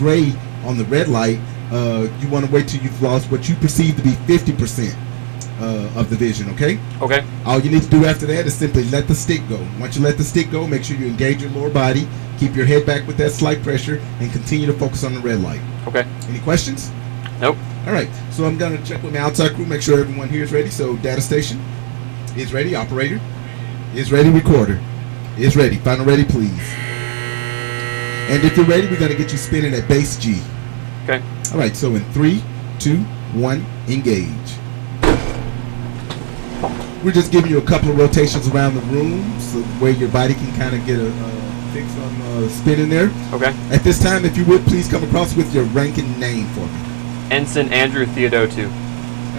gray on the red light, you want to wait till you've lost what you perceive to be 50% of the vision, okay? Okay. All you need to do after that is simply let the stick go. Once you let the stick go, make sure you engage your lower body, keep your head back with that slight pressure, and continue to focus on the red light. Okay. Any questions? Nope. All right, so I'm going to check with my outside crew, make sure everyone here is ready. So data station is ready, operator is ready, recorder is ready. Final ready, please. And if you're ready, we're going to get you spinning at base G. Okay. All right, so in 3, 2, 1, engage. We're just giving you a couple of rotations around the room so where your body can kind of get a fix on spinning there. Okay. At this time, if you would, please come across with your rank and name for me. Ensign Andrew Theodotou.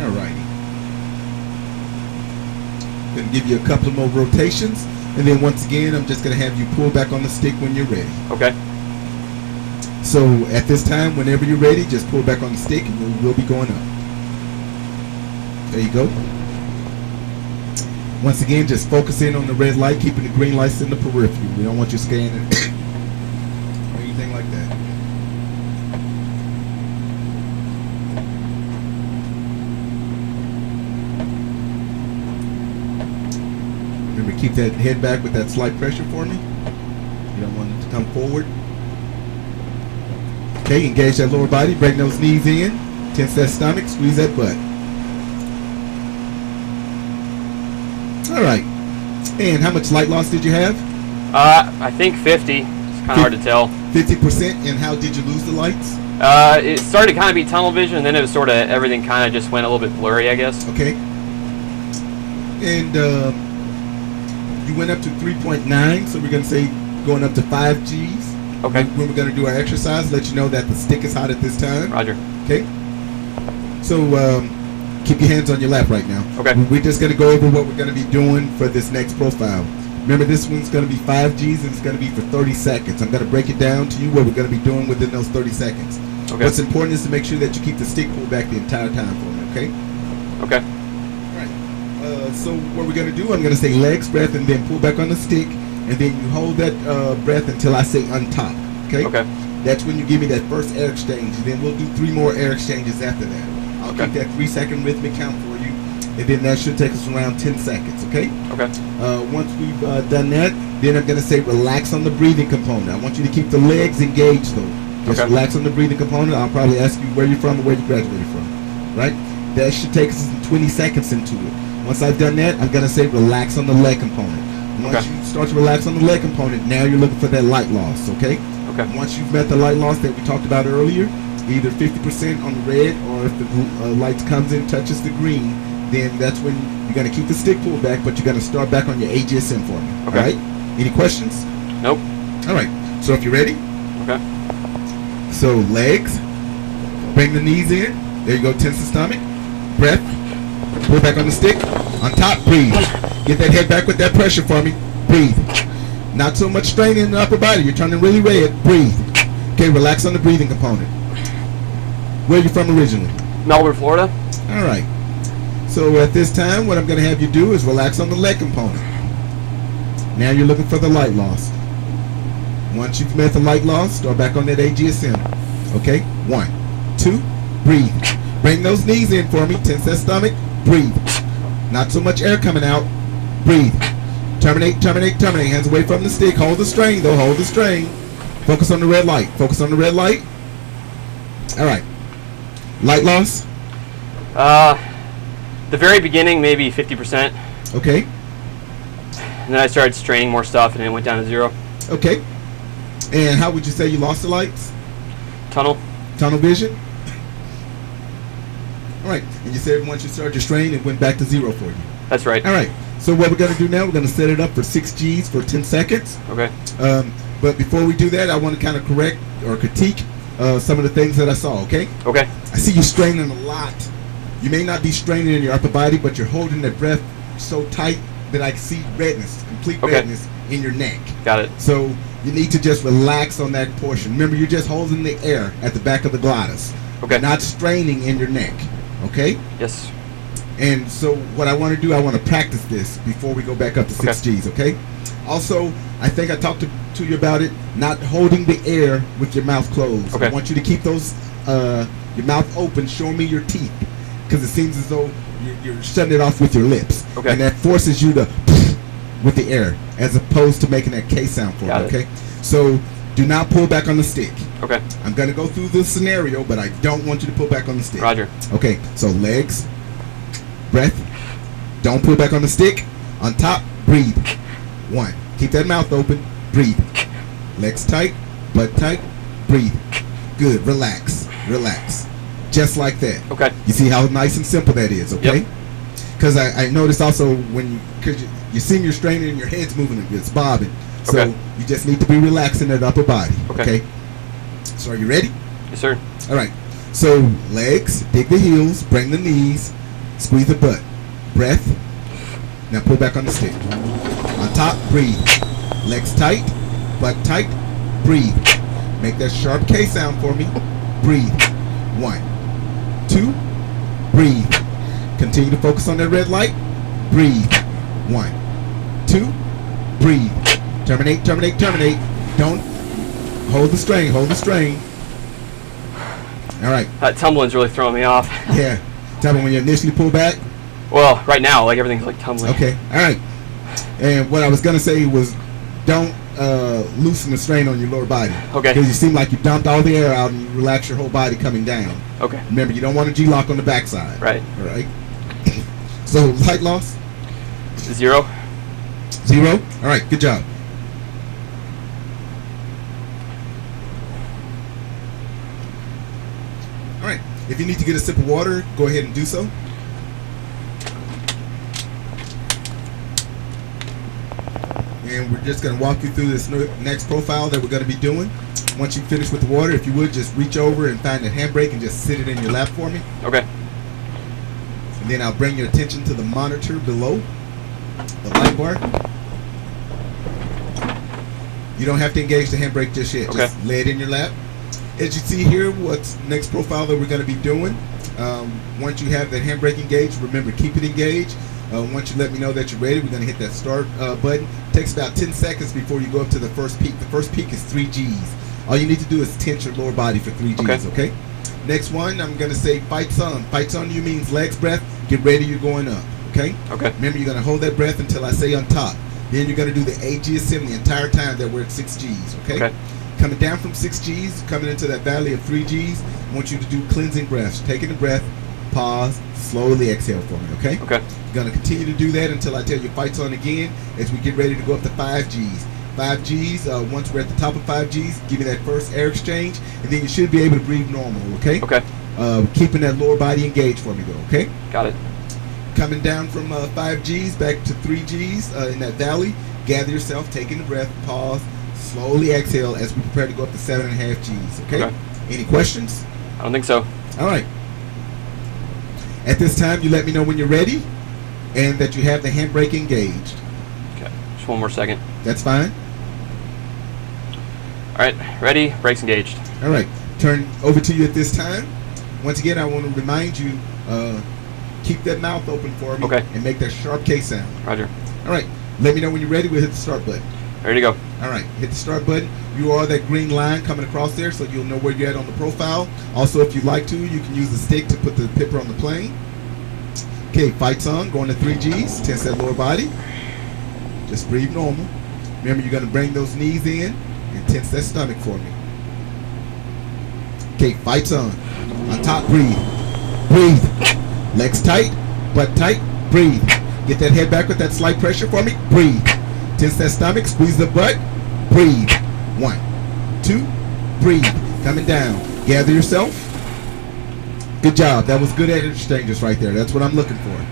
All righty. Going to give you a couple more rotations, and then once again, I'm just going to have you pull back on the stick when you're ready. Okay. So at this time, whenever you're ready, just pull back on the stick, and we'll be going up. There you go. Once again, just focus in on the red light, keeping the green lights in the periphery. We don't want you scanning or anything like that. Remember, keep that head back with that slight pressure for me. You don't want it to come forward. Okay, engage that lower body, bring those knees in, tense that stomach, squeeze that butt. All right. And how much light loss did you have? I think 50. It's kind of hard to tell. 50%. And how did you lose the lights? It started to kind of be tunnel vision, and then it was sort of everything kind of just went a little bit blurry, I guess. Okay. And you went up to 3.9, so we're going to say going up to 5 Gs. Okay. When we're going to do our exercise, let you know that the stick is hot at this time. Roger. Okay. So keep your hands on your lap right now. Okay. We're just going to go over what we're going to be doing for this next profile. Remember, this one's going to be 5 Gs, and it's going to be for 30 seconds. I'm going to break it down to you what we're going to be doing within those 30 seconds. Okay. What's important is to make sure that you keep the stick pulled back the entire time for me, okay? Okay. All right. So what we're going to do, I'm going to say legs, breath, and then pull back on the stick, and then you hold that breath until I say untop, okay? Okay. That's when you give me that first air exchange, and then we'll do 3 more air exchanges after that. I'll keep that 3-second rhythmic count for you, and then that should take us around 10 seconds, okay? Okay. Once we've done that, then I'm going to say relax on the breathing component. I want you to keep the legs engaged, though. Just relax on the breathing component. I'll probably ask you where you're from or where you graduated from, right? That should take us 20 seconds into it. Once I've done that, I'm going to say relax on the leg component. Once you start to relax on the leg component, now you're looking for that light loss, okay? Okay. Once you've met the light loss that we talked about earlier, either 50% on the red, or if the lights comes in, touches the green, then that's when you're going to keep the stick pulled back, but you're going to start back on your AGSM for me. Okay. All right? Any questions? Nope. All right. So if you're ready. Okay. So legs, bring the knees in. There you go, tense the stomach. Breath, pull back on the stick. On top, breathe. Get that head back with that pressure for me. Breathe. Not so much strain in the upper body. You're turning really red. Breathe. Okay, relax on the breathing component. Where are you from originally? Melbourne, Florida. All right. So at this time, what I'm going to have you do is relax on the leg component. Now you're looking for the light loss. Once you've met the light loss, start back on that AGSM. Okay? 1, 2, breathe. Bring those knees in for me. Tense that stomach. Breathe. Not so much air coming out. Breathe. Terminate, terminate, terminate. Hands away from the stick. Hold the strain, though. Hold the strain. Focus on the red light. Focus on the red light. All right. Light loss? The very beginning, maybe 50%. Okay. And then I started straining more stuff, and it went down to 0. Okay. And how would you say you lost the lights? Tunnel. Tunnel vision? All right. And you said once you started your strain, it went back to 0 for you. That's right. All right. So what we're going to do now, we're going to set it up for 6 Gs for 10 seconds. Okay. But before we do that, I want to kind of correct or critique some of the things that I saw, okay? Okay. I see you straining a lot. You may not be straining in your upper body, but you're holding that breath so tight that I see redness, complete redness in your neck. Got it. So you need to just relax on that portion. Remember, you're just holding the air at the back of the glottis. Okay. Not straining in your neck, okay? Yes. And so what I want to do, I want to practice this before we go back up to 6 Gs, okay? Also, I think I talked to you about it, not holding the air with your mouth closed. Okay. I want you to keep those your mouth open. Show me your teeth, because it seems as though you're shutting it off with your lips, Okay. and that forces you to with the air as opposed to making that K sound for Got me. it. Okay, so do not pull back on the stick. Okay. I'm gonna go through this scenario, but I don't want you to pull back on the stick. Roger. Okay, so legs, breath, don't pull back on the stick. On top, breathe. 1. Keep that mouth open, breathe. Legs tight, butt tight, breathe. Good, relax, relax. Just like that. Okay. You see how nice and simple that is, okay? Yep. Because I noticed also because you seem you're straining and your head's moving, it's bobbing. So Okay. you just need to be relaxing that upper body, Okay. So are you ready? Yes, sir. All right. So legs, dig the heels, bring the knees, squeeze the butt. Breath. Now pull back on the stick. On top, breathe. Legs tight, butt tight, breathe. Make that sharp K sound for me. Breathe. 1, 2, breathe. Continue to focus on that red light. Breathe. 1, 2, breathe. Terminate, terminate, terminate. Don't hold the strain, hold the strain. All right. That tumbling's really throwing me off. Yeah. Tell me when you initially pull back. Well, right now, like everything's like tumbling. Okay. All right. And what I was gonna say was, don't loosen the strain on your lower body. Okay. Because you seem like you dumped all the air out and you relax your whole body coming down. Okay. Remember, you don't want a G-lock on the backside. Right. All right. So light loss 0. 0. All right. Good job. All right. If you need to get a sip of water, go ahead and do so. And we're just going to walk you through this next profile that we're going to be doing. Once you finish with the water, if you would, just reach over and find a handbrake and just sit it in your lap for me. Okay. And then I'll bring your attention to the monitor below, the light bar. You don't have to engage the handbrake just yet. Okay. Just lay it in your lap. As you see here, what's next profile that we're going to be doing. Once you have that handbrake engaged, remember, keep it engaged. Once you let me know that you're ready, we're going to hit that start button. It takes about 10 seconds before you go up to the first peak. The first peak is 3 Gs. All you need to do is tense your lower body for 3 Gs, okay? Next one, I'm going to say fights on. Fights on you means legs, breath. Get ready, you're going up, okay? Okay. Remember, you're going to hold that breath until I say on top. Then you're going to do the 8 GSM the entire time that we're at 6 Gs, okay? Okay. Coming down from 6 Gs, coming into that valley of 3 Gs, I want you to do cleansing breaths. Taking a breath, pause, slowly exhale for me, okay? Okay. You're going to continue to do that until I tell you fights on again as we get ready to go up to 5 Gs. 5 Gs, once we're at the top of 5 Gs, give me that first air exchange, and then you should be able to breathe normal, okay? Okay. Keeping that lower body engaged for me, though, okay? Got it. Coming down from 5 Gs back to 3 Gs in that valley, gather yourself, taking a breath, pause, slowly exhale as we prepare to go up to 7.5 Gs, okay? Okay. Any questions? I don't think so. All right. At this time, you let me know when you're ready and that you have the handbrake engaged. Okay. Just one more second. That's fine. All right. Ready. Brakes engaged. All right. Turn over to you at this time. Once again, I want to remind you, keep that mouth open for me Okay. and make that sharp K sound. Roger. All right. Let me know when you're ready. We'll hit the start button. Ready to go. All right. Hit the start button. You are that green line coming across there, so you'll know where you're at on the profile. Also, if you'd like to, you can use the stick to put the pipper on the plane. Okay, fights on. Going to 3 Gs. Tense that lower body. Just breathe normal. Remember, you're going to bring those knees in and tense that stomach for me. Okay, fights on. On top, breathe. Breathe. Legs tight, butt tight, breathe. Get that head back with that slight pressure for me. Breathe. Tense that stomach, squeeze the butt. Breathe. 1, 2, breathe. Coming down. Gather yourself. Good job. That was good air exchanges right there. That's what I'm looking for.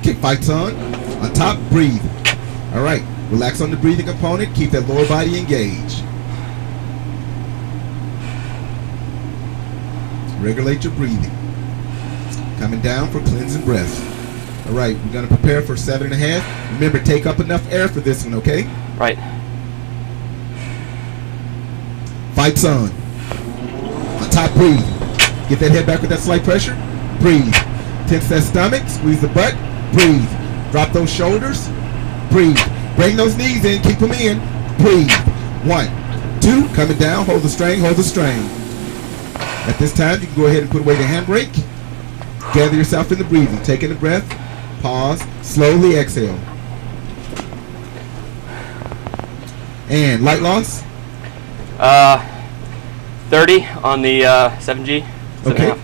Okay, fights on. On top, breathe. All right. Relax on the breathing component. Keep that lower body engaged. Regulate your breathing. Coming down for cleansing breath. All right, we're going to prepare for 7.5. Remember, take up enough air for this one, okay? Right. Fights on. On top, breathe. Get that head back with that slight pressure. Breathe. Tense that stomach. Squeeze the butt. Breathe. Drop those shoulders. Breathe. Bring those knees in. Keep them in. Breathe. 1, 2. Coming down. Hold the strain. Hold the strain. At this time, you can go ahead and put away the handbrake. Gather yourself in the breathing. Take in a breath. Pause. Slowly exhale. And light loss? 30 on the 7G. Okay.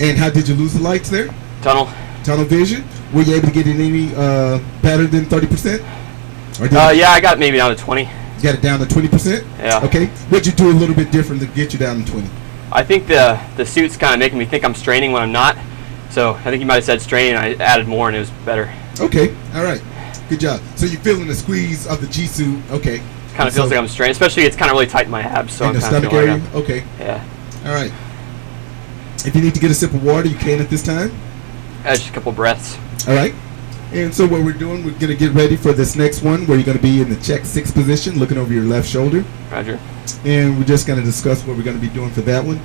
And how did you lose the lights there? Tunnel. Tunnel vision. Were you able to get it any better than 30%? Or yeah, I got maybe down to 20. You got it down to 20%? Yeah. Okay. What'd you do a little bit different to get you down to 20? I think the suit's kind of making me think I'm straining when I'm not. So I think you might have said strain, and I added more, and it was better. Okay. All right. Good job. So you're feeling the squeeze of the G suit. Okay. Kind of feels like I'm straining, especially it's kind of really tight in my abs. So in I'm the kind of stomach feeling area? like Okay. Yeah. All right. If you need to get a sip of water, you can at this time. Just a couple breaths. All right. And so what we're doing, we're going to get ready for this next one where you're going to be in the check 6 position, looking over your left shoulder. Roger. And we're just going to discuss what we're going to be doing for that one.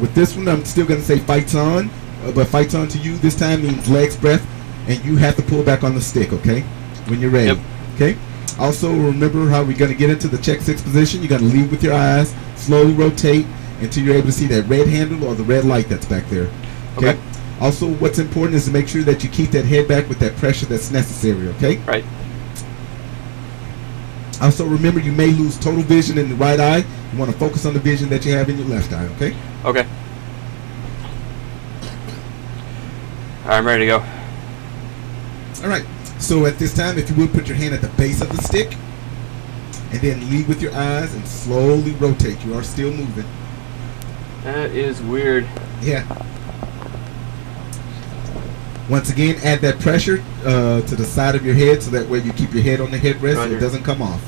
With this one, I'm still going to say fights on, but fights on to you this time means legs, breath, and you have to pull back on the stick, okay, when you're ready. Yep. Okay? Also, remember how we're going to get into the check 6 position. You're going to lead with your eyes, slowly rotate until you're able to see that red handle or the red light that's back there. Okay? Also, what's important is to make sure that you keep that head back with that pressure that's necessary, okay? Right. Also, remember you may lose total vision in the right eye. You want to focus on the vision that you have in your left eye, okay? Okay. All right, I'm ready to go. All right. So at this time, if you would put your hand at the base of the stick and then lead with your eyes and slowly rotate. You are still moving. That is weird. Yeah. Once again, add that pressure to the side of your head so that way you keep your head on the headrest so it doesn't come off.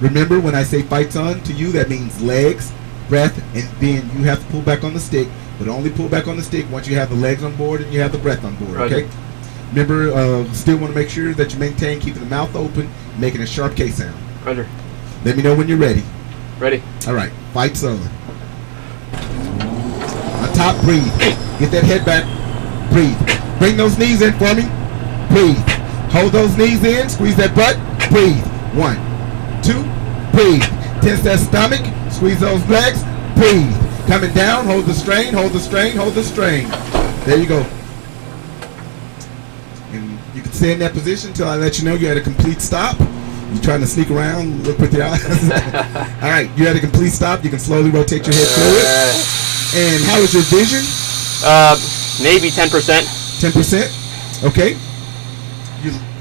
Remember, when I say fights on to you, that means legs, breath, and then you have to pull back on the stick, but only pull back on the stick once you have the legs on board and you have the breath on board, okay? Remember, still want to make sure that you maintain keeping the mouth open, making a sharp K sound. Roger. Let me know when you're ready. Ready. All right, fights on. On top, breathe. Get that head back. Breathe. Bring those knees in for me. Breathe. Hold those knees in. Squeeze that butt. Breathe. 1, 2. Breathe. Tense that stomach. Squeeze those legs. Breathe. Coming down. Hold the strain. Hold the strain. Hold the strain. There you go. And you can stay in that position until I let you know you're at a complete stop. You're trying to sneak around, look with your eyes. All right, you're at a complete stop. You can slowly rotate your head forward. And how is your vision? Maybe 10%. 10%? Okay.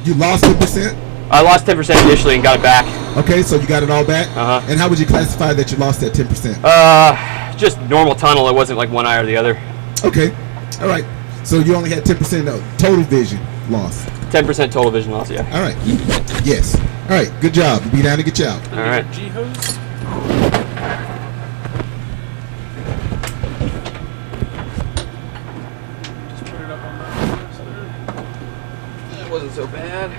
You lost 10%? I lost 10% initially and got it back. Okay, so you got it all back? Uh-huh. And how would you classify that you lost that 10%? Just normal tunnel. It wasn't like one eye or the other. Okay. All right. So you only had 10% of total vision loss. 10% total vision loss, yeah. All right. Yes. All right. Good job. We'll be down to get you out. All right. G-hose? Just put it up on that. That wasn't so bad.